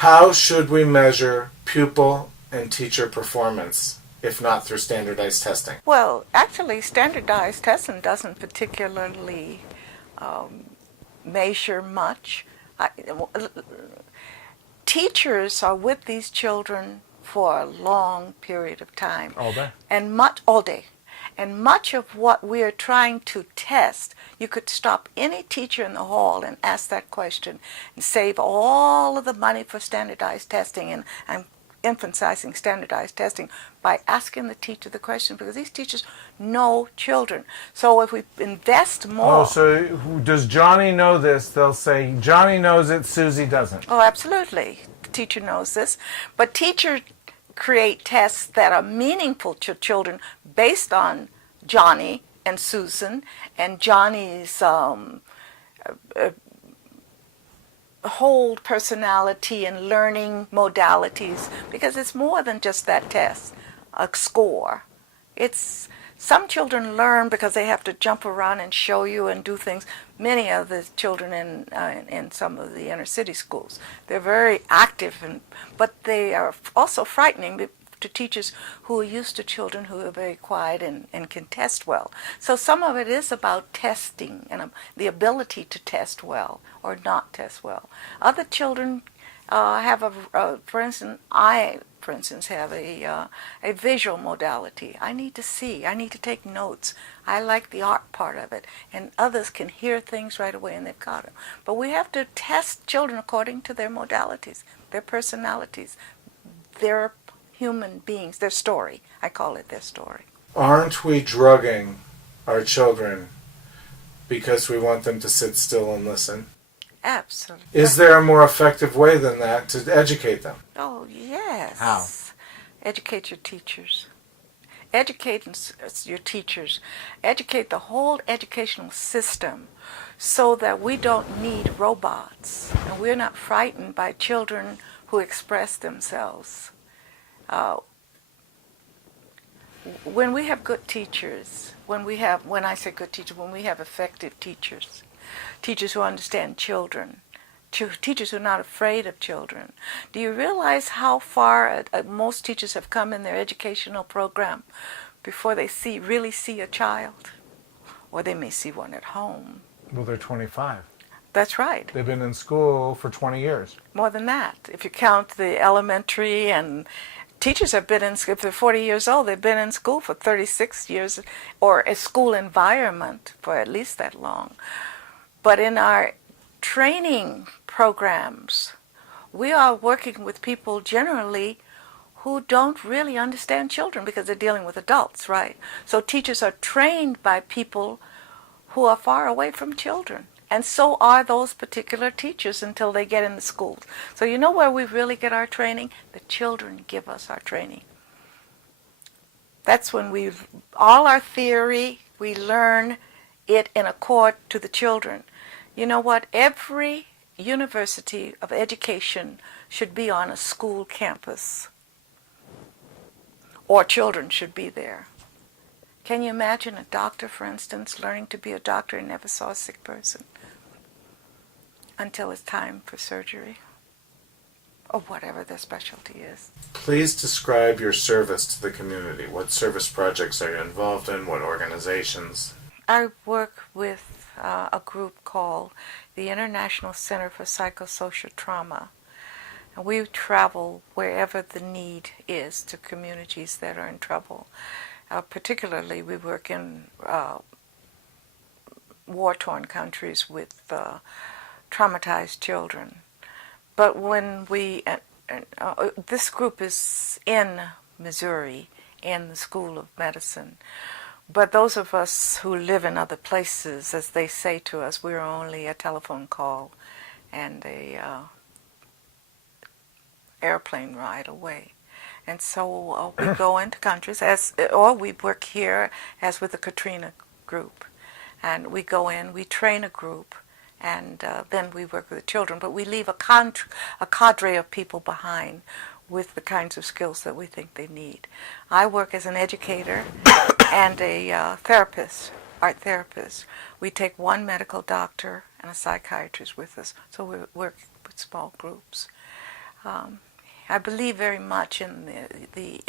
How should we measure pupil and teacher performance, if not through standardized testing? Well, actually, standardized testing doesn't particularly measure much. I, Teachers are with these children for a long period of time. All day. All day. And much of what we're trying to test, you could stop any teacher in the hall and ask that question and save all of the money for standardized testing. And I'm emphasizing standardized testing by asking the teacher the question, because these teachers know children. So if we invest more... Oh, so does Johnny know this? They'll say, Johnny knows it, Susie doesn't. Oh, absolutely. The teacher knows this. But teachers create tests that are meaningful to children based on Johnny and Susan and Johnny's whole personality and learning modalities, because it's more than just that test, a score. It's some children learn because they have to jump around and show you and do things. Many of the children in some of the inner city schools, they're very active, but they are also frightening to teachers who are used to children who are very quiet and can test well. So some of it is about testing and the ability to test well or not test well. Other children have for instance, I have a visual modality. I need to see. I need to take notes. I like the art part of it. And others can hear things right away and they've got them. But we have to test children according to their modalities, their personalities, their human beings, their story. I call it their story. Aren't we drugging our children because we want them to sit still and listen? Absolutely. Is there a more effective way than that to educate them? Oh, yes. How? Educate your teachers. Educate your teachers. Educate the whole educational system so that we don't need robots. And we're not frightened by children who express themselves. When we have good teachers, when we have effective teachers, teachers who understand children, teachers who are not afraid of children. Do you realize how far most teachers have come in their educational program before they really see a child? Or they may see one at home. Well, they're 25. That's right. They've been in school for 20 years. More than that. If you count the elementary, and teachers have been in school, if they're 40 years old, they've been in school for 36 years, or a school environment for at least that long. But in our training programs, we are working with people generally who don't really understand children because they're dealing with adults, right? So teachers are trained by people who are far away from children. And so are those particular teachers until they get in the schools. So you know where we really get our training? The children give us our training. That's when all our theory, we learn it in accord to the children. You know what? Every university of education should be on a school campus. Or children should be there. Can you imagine a doctor, for instance, learning to be a doctor and never saw a sick person until it's time for surgery? Or whatever their specialty is. Please describe your service to the community. What service projects are you involved in? What organizations? I work with a group called the International Center for Psychosocial Trauma. And we travel wherever the need is to communities that are in trouble. Particularly, we work in war-torn countries with traumatized children. But when this group is in Missouri, in the School of Medicine. But those of us who live in other places, as they say to us, we're only a telephone call and a airplane ride away. And so we go into countries, or we work here as with the Katrina group. And we go in, we train a group, and then we work with the children. But we leave a cadre of people behind with the kinds of skills that we think they need. I work as an educator and a therapist, art therapist. We take one medical doctor and a psychiatrist with us, so we work with small groups. I believe very much in the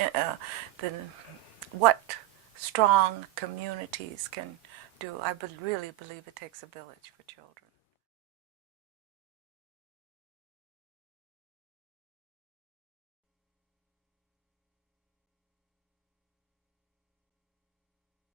what strong communities can do. Really believe it takes a village for children.